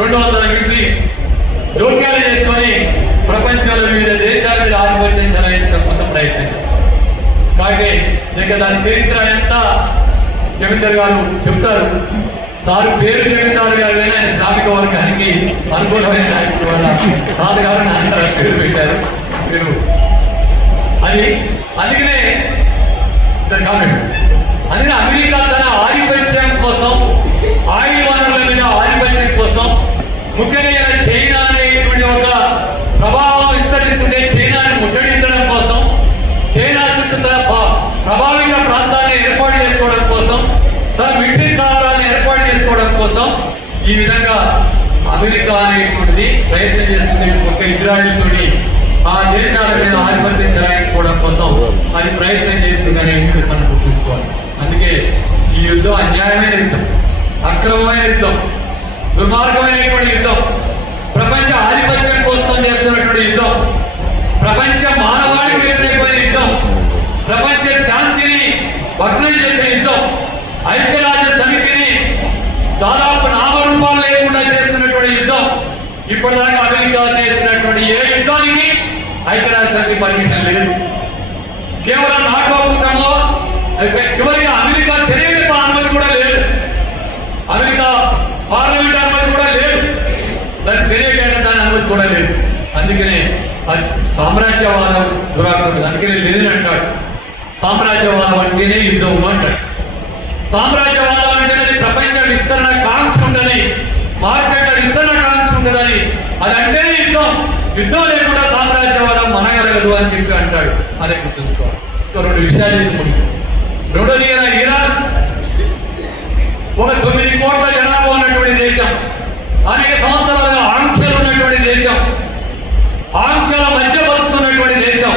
200 military జోక్యాలు చేసుకొని ప్రపంచంలో వివిధ దేశాల మీద ఆధిపత్యం చెలాయించడం కోసం ప్రయత్నం చేస్తారు. కాబట్టి ఇంకా దాని చరిత్ర ఎంత జమీందారు గారు చెప్తారు. సారు పేరు జమీందారు గారు కానీ ఆయన శ్రామిక వర్గానికి అనుకూలమైన నాయకుడు వల్ల సారు గారు నాన్న పేరు పెట్టారు. మీరు అది అందుకనే అందుకని అమెరికా తన ఆధిపత్యం కోసం, ఆయిల్ వనరుల మీద ఆధిపత్యం కోసం, ముఖ్యంగా చైనా అనేటువంటి ఒక ప్రభావం విస్తరిస్తుంటే చైనాని ముట్టడించడం కోసం, చైనా చుట్టూ తన ప్రభావిత ప్రాంతాన్ని ఏర్పాటు చేసుకోవడం కోసం, తన మిలిటరీ స్థావరాలను ఏర్పాటు చేసుకోవడం కోసం ఈ విధంగా అమెరికా అనేటువంటిది ప్రయత్నం చేస్తుంది. ఒక ఇజ్రాయిల్తోని ఆ దేశాల మీద ఆధిపత్యం చెలాయించుకోవడం కోసం అది ప్రయత్నం చేస్తుందని మనం గుర్తుంచుకోవాలి. అందుకే ఈ యుద్ధం అన్యాయమైన యుద్ధం, అక్రమమైన యుద్ధం, దుర్మార్గమైనటువంటి యుద్ధం, ప్రపంచ ఆధిపత్యం కోసం చేస్తున్నటువంటి యుద్ధం, ప్రపంచ మానవాళికి వ్యతిరేకమైన యుద్ధం, ప్రపంచ శాంతిని భగ్నం చేసే యుద్ధం, ఐక్యరాజ్య సమితిని దాదాపు నామరూపాలు లేకుండా చేస్తున్నటువంటి యుద్ధం. ఇప్పటిదాకా అమెరికా చేసినటువంటి ఏ యుద్ధానికి ఐక్యరాజ్య సమితి పర్మిషన్ లేదు. కేవలం నాటో ఒప్పందమో చివరికి అమెరికా శరీర అనుమతి కూడా లేదు, అమెరికా పార్లమెంట్ అనుమతి కూడా లేదు, దాని శరీర దాని అనుమతి కూడా లేదు. అందుకనే అది సామ్రాజ్యవాదం దురాగ్రహం. అందుకనే లెనిన్ అంటాడు సామ్రాజ్యవాదం అంటేనే యుద్ధం అంటాడు. సామ్రాజ్యవాదం అంటేనే ప్రపంచ విస్తరణ కాంక్ష ఉండని, మార్కెట్ల విస్తరణ కాంక్ష ఉండదని, అది అంటేనే యుద్ధం. యుద్ధం లేకుండా సామ్రాజ్యవాదం మనగలగదు అని చెప్పి అంటాడు. అదే గుర్తుంచుకోవాలి. 2 విషయాలు ముగిస్తాం. రెండోది ఇరాన్ ఒక 9 కోట్ల జనాభా ఉన్నటువంటి దేశం, అనేక సంవత్సరాలుగా ఆంక్షలు ఉన్నటువంటి దేశం, ఆంక్షల మధ్య బతుకుతున్నటువంటి దేశం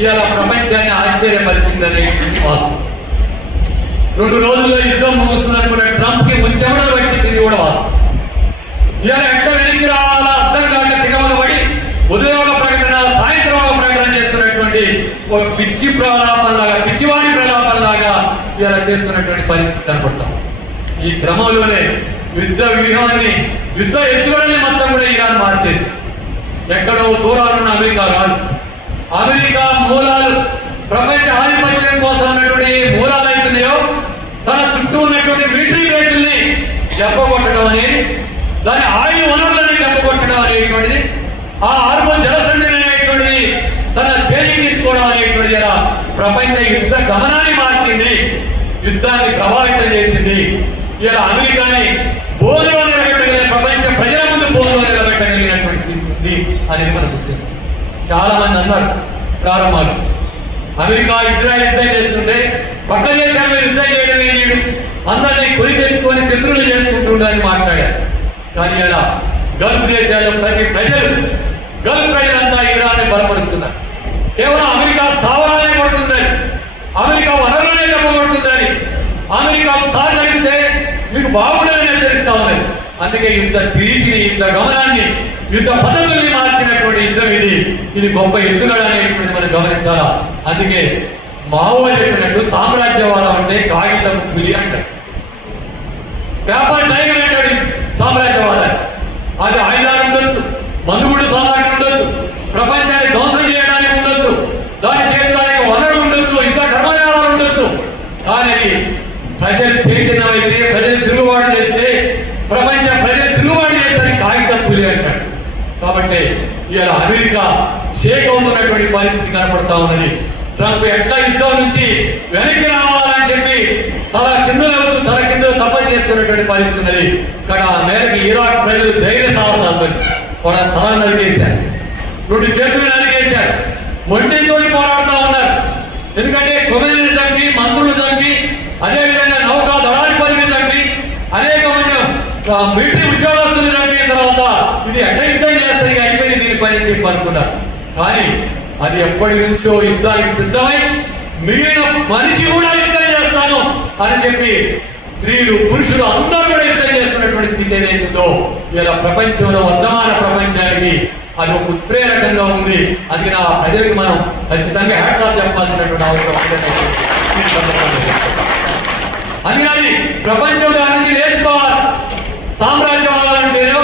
ఇవాళ ప్రపంచాన్ని ఆశ్చర్యపరిచిందనే వాస్తవం. 2 రోజుల్లో యుద్ధం ముగుస్తున్నటువంటి ట్రంప్ కి ముంచెమడలు పట్టించింది కూడా వాస్తవం. ఇవాళ ఎక్కడ వెనక్కి రావాలా అర్థం కాక తికమకబడి ఉదయం ఒక ప్రకటన, సాయంత్రం ఒక ప్రకటన చేస్తున్నటువంటి ఒక పిచ్చి ప్రలాపంలాగా, పిచ్చివాడి ప్రలాపంలాగా ఇలా చేస్తున్నటువంటి పరిస్థితి కనపడతాం. ఈ క్రమంలోనే యుద్ధ వ్యూహాన్ని, యుద్ధ ఎత్తుగడని మొత్తం కూడా ఇరాన్ మార్చేసి ఎక్కడో దూరాలున్న అమెరికా కాదు, అమెరికా మూలాలు ప్రపంచ ఆధిపత్యం కోసం ఉన్నటువంటి మూలాలు అవుతున్నాయో తన చుట్టూ ఉన్నటువంటి మిలిటరీ బేసుల్ని దెబ్బకొట్టడం అనేది, దాని ఆయుధ వనరులని దెబ్బకొట్టడం అనేటువంటిది, ఆ హార్మోన్ జలసంధిని అనేటువంటిది తన చేజిక్కించుకోవడం అనేటువంటిది ఇలా ప్రపంచ యుద్ధ గమనాన్ని మార్చింది, యుద్ధాన్ని ప్రభావితం చేసింది. ఇలా అమెరికాని బోధలో నిలబెట్టగలిగిన, ప్రపంచ ప్రజల ముందు బోధలో నిలబెట్టగలిగినటువంటి స్థితి ఉంది అనేది మనం గుర్తించాలి. చాలా మంది అన్నారు ప్రారంభాలు అమెరికా ఇజ్రాయెల్ యుద్ధం చేస్తుంటే పక్క దేశాల్లో యుద్ధం చేయడం ఏంటి, అందరినీ కొని తెచ్చుకొని శత్రువులు చేసుకుంటుండని మాట్లాడారు. కానీ అలా గల్ఫ్ దేశాల్లో ప్రతి ప్రజలు, గల్ఫ్ ప్రజలంతా ఇరాన్ని బలపరుస్తున్నారు. కేవలం అమెరికా స్థావరాలనే కొడుతుందని, అమెరికా వనరులనే దెబ్బకొడుతుందని, అమెరికాకు సహకరిస్తే మీకు బాగుండని హెచ్చరిస్తా ఉన్నది. అందుకే యుద్ధ తీరిని, యుద్ధ గమనాన్ని, యుద్ధ పద్ధతుల్ని మార్చినటువంటి యుద్ధం ఇది. ఇది గొప్ప ఎత్తుగడ అనేటువంటిది మనం గమనించాలా. అందుకే మావో చెప్పినట్టు సామ్రాజ్యవాదం అంటే కాగితం పులి అంటారు, పేపర్ టైగర్ అంటాడు సామ్రాజ్యవాదాన్ని. అది ఆయుధాలు ఉండొచ్చు, మందుగుడు సామాగ్రి ఉండొచ్చు, ప్రపంచాన్ని ధ్వంసం చేయడానికి ఉండొచ్చు, దాని చేయడానికి వనరులు ఉండొచ్చు, యుద్ధ కర్మాగారాలు ఉండొచ్చు. కానీ ప్రజలు చైతన్యమైతే, ప్రజలు తిరుగుబాటు చేస్తే, ప్రపంచ ప్రజలు తిరుగుబాటు చేస్తే కాగితం పులి అంటాడు. కాబట్టి ఇలా అమెరికా షేక్ అవుతున్నటువంటి పరిస్థితి కనపడతా ఉన్నది. ట్రంప్ ఎట్లా యుద్ధం నుంచి వెనక్కి రావాలని చెప్పి తల కిందలు తప్ప చేస్తున్నటువంటి పరిస్థితి ఉన్నది. ఇక్కడ ఆ మేరకు ఇరాక్ ప్రజలు ధైర్య సాహసాలతో వాళ్ళ తల నరికేశారు, 2 చేతులు నరికేశారు, మొండితో పోరాడుతూ ఉన్నారు. ఎందుకంటే కొమెనీని చంపి, మంత్రులు చంపి, అదేవిధంగా నౌకా దళాధిపతిని చంపి, అనేక మంది మిలిటరీ ఉద్యోగస్తులు చంపిన తర్వాత ఇది ఎట్లా యుద్ధం చేస్తే అయిపోయింది దీనిపై చెప్పి అనుకున్నారు. కానీ అది ఎప్పటి నుంచో యుద్ధానికి సిద్ధమై మిగిలిన మనిషి కూడా యుద్ధం చేస్తాను అని చెప్పి స్త్రీలు, పురుషులు అందరూ కూడా యుద్ధం చేస్తున్నటువంటి స్థితి ఏదైతుందో ఇలా ప్రపంచంలో వర్ధమాన ప్రపంచానికి అది ఒక ఉత్ప్రేరకంగా ఉంది. అందుకని ఆ ప్రజలకు మనం ఖచ్చితంగా హ్యాట్స్ చెప్పాల్సినటువంటి అవసరం అందుకని ప్రపంచంలో అన్ని నేర్చుకోవాలి. సామ్రాజ్యవాదం అంటేనే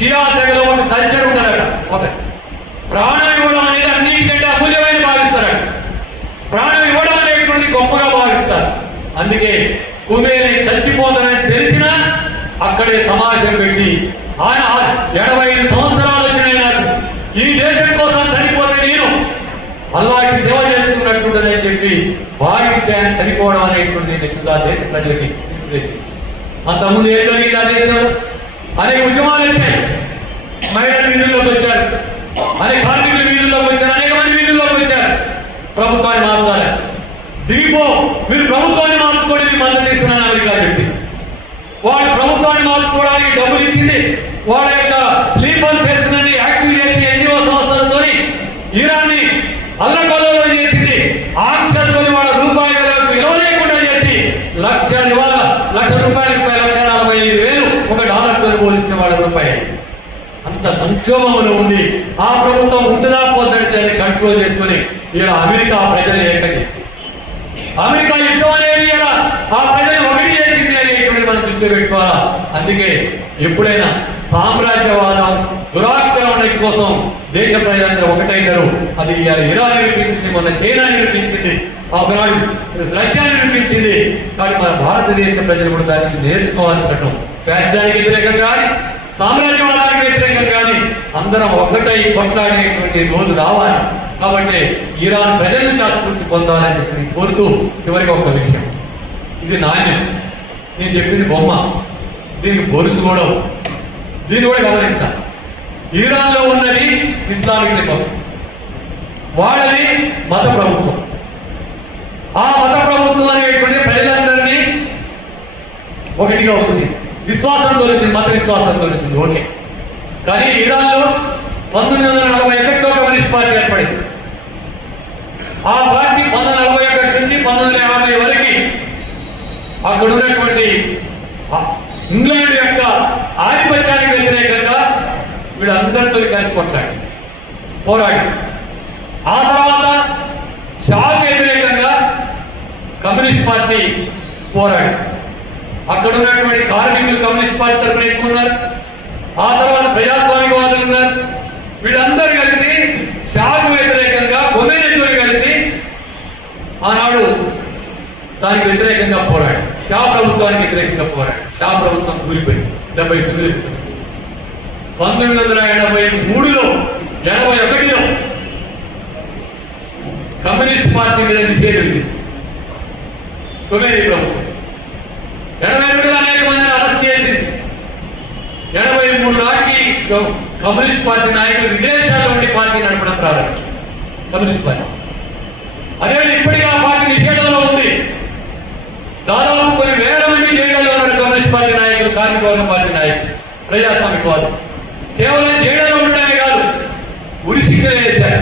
షియా తెగలో ఒక కల్చర్ ఉండాలట. ఒక ప్రాణం ఇవ్వడం అనేది అన్నిటికంటే అమూల్యమైన భావిస్తారట. ప్రాణం ఇవ్వడం అనేటువంటి గొప్పగా భావిస్తారు. అందుకే కుమేని చచ్చిపోతానని తెలిసినా అక్కడే సమావేశం పెట్టి ఆయన 85 సంవత్సరాలు వచ్చినాయి నాకు, ఈ దేశం కోసం చనిపోతే నేను అల్లాహకి సేవ చేసుకున్నట్టుందని చెప్పి భావించి ఆయన చనిపోవడం అనేటువంటిది ఆ దేశ ప్రజలకి విశ్లేషించింది. అంతకుముందు ఏం జరిగింది ఆ దేశంలో? అనేక ఉద్యమాలు వచ్చాయి, మహిళలు వీధుల్లోకి వచ్చారు, అనేక కార్మికులు వీధుల్లోకి వచ్చారు, అనేక మంది వీధుల్లోకి వచ్చారు. ప్రభుత్వాన్ని మార్చాలి, దిగిపో, మీరు ప్రభుత్వాన్ని మార్చుకోండి, మీ మద్దతు ఇస్తున్నాను అమెరికా చెప్పి. వాళ్ళు ప్రభుత్వాన్ని మార్చుకోవడానికి డబ్బులు ఇచ్చింది, వాళ్ళ యొక్క స్లీపర్ సెల్స్ ని యాక్టివ్ చేసి ఎన్జిఓ సంస్థలతో ఇరాన్ని అల్లకల్లోలం చేసింది. ఆంక్షలతో వాళ్ళ రూపాయలకు విలువ లేకుండా చేసి లక్ష రూపాయలకు $1,45,000 $1 పోలిస్తే వాళ్ళ రూపాయి అంత సంక్షోభంలో ఉంది. ఆ ప్రభుత్వం ఉంటుందా పోతుంటే దాన్ని కంట్రోల్ చేసుకుని ఇలా అమెరికా ప్రజలు ఏకం చేసి అమెరికా యుద్ధం అనేది ఇలా ఆ ప్రజలు ఒకటి చేసింది అనేటువంటి మనం దృష్టిలో పెట్టుకోవాలా. అందుకే ఎప్పుడైనా సామ్రాజ్యవాదం దురాక్రమణ కోసం దేశ ప్రజలందరూ ఒకటైనారు. అది ఇరాన్ నిరూపించింది, మొన్న చైనా నిరూపించింది, ఒకనాడు రష్యా నిరూపించింది. కానీ మన భారతదేశ ప్రజలు కూడా దానికి నేర్చుకోవాల్సిన ఫ్యాసిజానికి వ్యతిరేకం కానీ సామ్రాజ్యవాదానికి వ్యతిరేకం కానీ అందరం ఒక్కటై కొట్లాడేటువంటి రోజు రావాలి. కాబట్టి ఇరాన్ ప్రజల నుంచి స్ఫూర్తి పొందాలని చెప్పి కోరుతూ చివరికి ఒక విషయం, ఇది నాణ్యం, నేను చెప్పింది బొమ్మ, దీనికి బొరుసు కూడా, దీన్ని కూడా గమనించాలి. ఇరాన్లో ఉన్నది ఇస్లామిక్ రిపబ్లిక్, వాళ్ళది మత ప్రభుత్వం. ఆ మత ప్రభుత్వం అనేటువంటి ప్రజలందరినీ ఒకటిగా వచ్చింది, విశ్వాసంతో వచ్చింది, మత విశ్వాసంతో వచ్చింది, ఓకే. కానీ ఇరాన్లో 1941లో కమ్యూనిస్ట్ పార్టీ ఏర్పడింది. ఆ పార్టీ 1941 నుంచి 1950 వరకు అక్కడ ఉన్నటువంటి ఇంగ్లాండ్ యొక్క ఆధిపత్యానికి వ్యతిరేకంగా వీళ్ళందరితో కలిసి పోరాడి ఆ తర్వాత షాకు వ్యతిరేకంగా కమ్యూనిస్ట్ పార్టీ పోరాడి అక్కడ ఉన్నటువంటి కార్మికులు కమ్యూనిస్ట్ పార్టీ తరఫున ఎక్కువ ఉన్నారు. ఆ తర్వాత ప్రజాస్వామికవాదులు ఉన్నారు. వీళ్ళందరూ కలిసి షాకు వ్యతిరేకంగా కొమేనితో కలిసి ఆనాడు దానికి వ్యతిరేకంగా పోరాడు, షా ప్రభుత్వానికి వ్యతిరేకంగా పోరాడు. షా ప్రభుత్వం కూలిపోయింది 79. 1983లో 81లో కమ్యూనిస్ట్ పార్టీ మీద నిషేధం విధించింది కొమేని ప్రభుత్వం. 82లో అనేక మందిని అరెస్ట్ చేసింది. 83 నాటికి కమ్యూనిస్ట్ పార్టీ నాయకులు విదేశాల్లో ఉండి పార్టీ నడపడం ప్రారంభించారు కమ్యూనిస్ట్ పార్టీ. అదే ఇప్పటికీ ఆ పార్టీ నిషేధంలో ఉంది. దాదాపు కొన్ని వేల మంది జైళ్లలో ఉన్న కమ్యూనిస్ట్ పార్టీ నాయకులు, కార్మిక వర్గ పార్టీ నాయకులు, ప్రజాస్వామికవాదులు కేవలం జైళ్లలో ఉండడమే కాదు, ఉరి శిక్షణ వేశారు.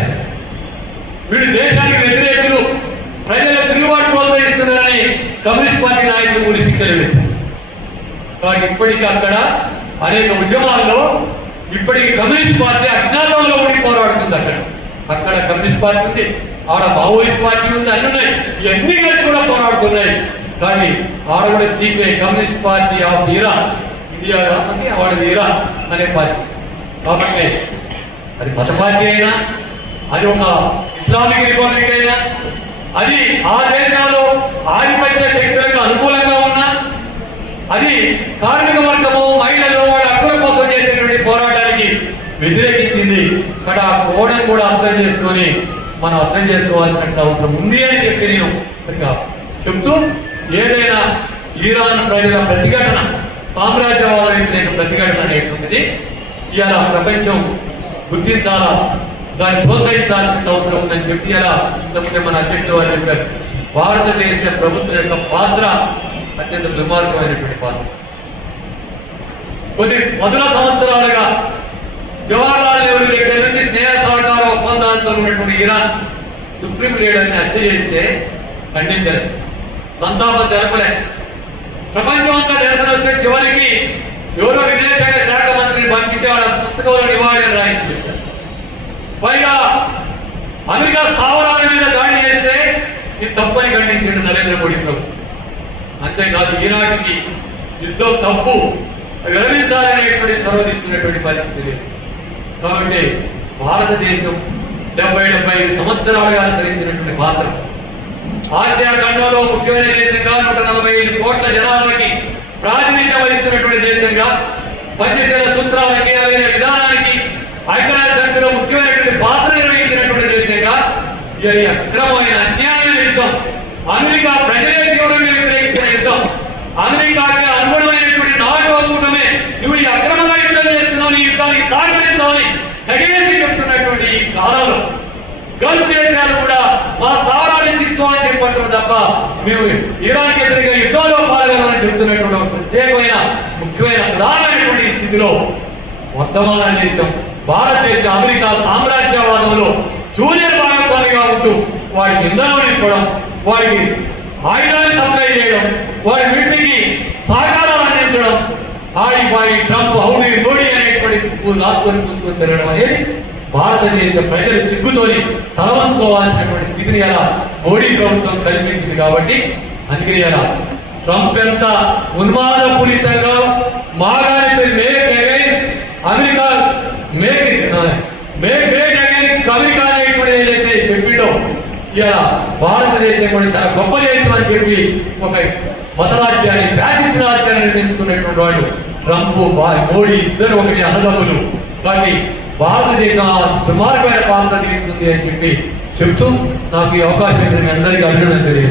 వీళ్ళు దేశానికి వ్యతిరేకులు, ప్రజల తిరుగుబాటు ప్రోత్సహిస్తున్నారని కమ్యూనిస్ట్ పార్టీ నాయకులు ఉరి శిక్షణ వేశారు. కాబట్టి ఇప్పటికీ అక్కడ అనేక ఉద్యమాల్లో ఇప్పటికీ కమ్యూనిస్ట్ పార్టీ అజ్ఞాతంలో ఉండి పోరాడుతుంది. అక్కడ కమ్యూనిస్ట్ పార్టీ ఉంది, ఆడ మావోయిస్ట్ పార్టీ ఉంది, అన్ని ఉన్నాయి. ఇవన్నీ కలిసి కూడా పోరాడుతున్నాయి. కానీ ఆడ కూడా CPI communist party of Iran, India కాబట్టి వాడిది ఇరాన్ అనే పార్టీ. కాబట్టి అది మత పార్టీ అయినా, అది ఒక ఇస్లామిక్ రిపబ్లిక్ అయినా, అది ఆ దేశంలో ఆధిపత్య శక్తులకు అనుకూలంగా ఉన్నా, అది కార్మిక వర్గము, మహిళలు వాళ్ళ హక్కుల కోసం చేసేటువంటి పోరాటానికి వ్యతిరేకించింది. ఇక్కడ ఆ కోణం కూడా అర్థం చేసుకొని మనం అర్థం చేసుకోవాల్సిన అవసరం ఉంది అని చెప్పి నేను చెప్తూ, ఏదైనా ఇరాన్ ప్రజల ప్రతిఘటన, సామ్రాజ్యవాద వ్యతిరేక ప్రతిఘటన అనేటువంటిది ఇవాళ ప్రపంచం గుర్తించాలా, దాన్ని ప్రోత్సహించాల్సిన అవసరం ఉందని చెప్పి ఇలా ఇంతకుముందే మన అధ్యక్షుడు వారు చెప్పారు. భారతదేశ ప్రభుత్వం యొక్క పాత్ర అత్యంత దుర్మార్గమైనటువంటి పాత్ర. కొన్ని మొదల సంవత్సరాలుగా జవహర్లాల్ నెహ్రూ దగ్గర నుంచి స్నేహ సహకార ఒప్పందాలతో ఉన్నటువంటి ఇరాన్ సుప్రీం లీడర్ని హత్య చేస్తే ఖండించారు, సంతాపం జరపలే. ప్రపంచం అంతా నిరసన వస్తే చివరికి ఎవరో విదేశాంగ శాఖ మంత్రిని పంపించి వాళ్ళ పుస్తకంలో నివాళులు రాయించుకొచ్చారు. పైగా అమెరికా స్థావరాల మీద దాడి చేస్తే ఇది తప్పని ఖండించాడు నరేంద్ర మోడీ ప్రభుత్వం. అంతేకాదు ఈనాటికి యుద్ధం తప్పు, విరమించాలనేటువంటి చొరవ తీసుకున్నటువంటి పరిస్థితి లేదు. కాబట్టి భారతదేశం 70-75 సంవత్సరాలుగా అనుసరించినటువంటి పాత్ర, ఆసియా ఖండంలో ముఖ్యమైన దేశంగా 145 కోట్ల జనాభాకి ప్రాతినిధ్యం వహిస్తున్నటువంటి దేశంగా, పంచశీల సూత్రాలకి అలైన విధానానికి ఐక్యరాజ్య సమితిలో ముఖ్యమైనటువంటి పాత్ర నిర్వహించినటువంటి దేశంగా ఈ అక్రమమైన అన్యాయమైన యుద్ధం, అమెరికా ప్రజలే తీవ్రంగా వ్యతిరేకిస్తున్న యుద్ధం, అమెరికాకి అనుగుణమైనటువంటి నాలుగవ కూటమే నువ్వు ఈ అక్రమంగా యుద్ధం చేస్తున్నావు, ఈ యుద్ధానికి సహకరించాలని తెగేసి చెప్తున్నటువంటి ఈ కాలంలో గల్ఫ్ దేశాలు కూడా మా స్థావరాన్ని తీసుకోవాలని చెప్పంటారు తప్ప మేము ఇరాన్కి ఎదురుగా యుద్ధంలో పాల్గొనాలని చెప్తున్నటువంటి ఒక ప్రత్యేకమైన ముఖ్యమైన ప్రధానమైనటువంటి స్థితిలో వర్తమాన దేశం భారతదేశం అమెరికా సామ్రాజ్యవాదంలో జూనియర్ భాగస్వామిగా ఉంటూ వారికి ఇంధనం నింపడం, వారికి ఆయుధాన్ని సప్లై చేయడం, వారి వీటికి సహకారాలు అందించడం, బాయి ట్రంప్ హౌడీ మోడీ అనేటువంటి రాష్ట్రాన్ని పూసుకొని తిరగడం అనేది భారతదేశ ప్రజలు సిగ్గుతోని తలవంచుకోవాల్సినటువంటి స్థితిని అలా మోడీ ప్రభుత్వం కల్పించింది. కాబట్టి అందుకని అలా ట్రంప్ ఎంత ఉన్మాదపూరితంగా మాగాని make again America make great again America అనేటువంటి ఏదైతే చెప్పిండో ఇలా భారతదేశం కూడా చాలా గొప్ప దేశం అని చెప్పి ఒక మతరాజ్యాన్ని ఫ్యాసిస్ట్ రాజ్యాన్ని నిర్మించుకున్నటువంటి వాళ్ళు ట్రంప్ మోడీ ఇద్దరు ఒకటి అన్నదమ్ములు. కాబట్టి భారతదేశం ఆ దుర్మార్గమైన పాత్ర తీసుకుంది అని చెప్పి చెప్తూ నాకు ఈ అవకాశం ఇచ్చిన మీ అందరికీ అభినందన తెలియజేస్తాను.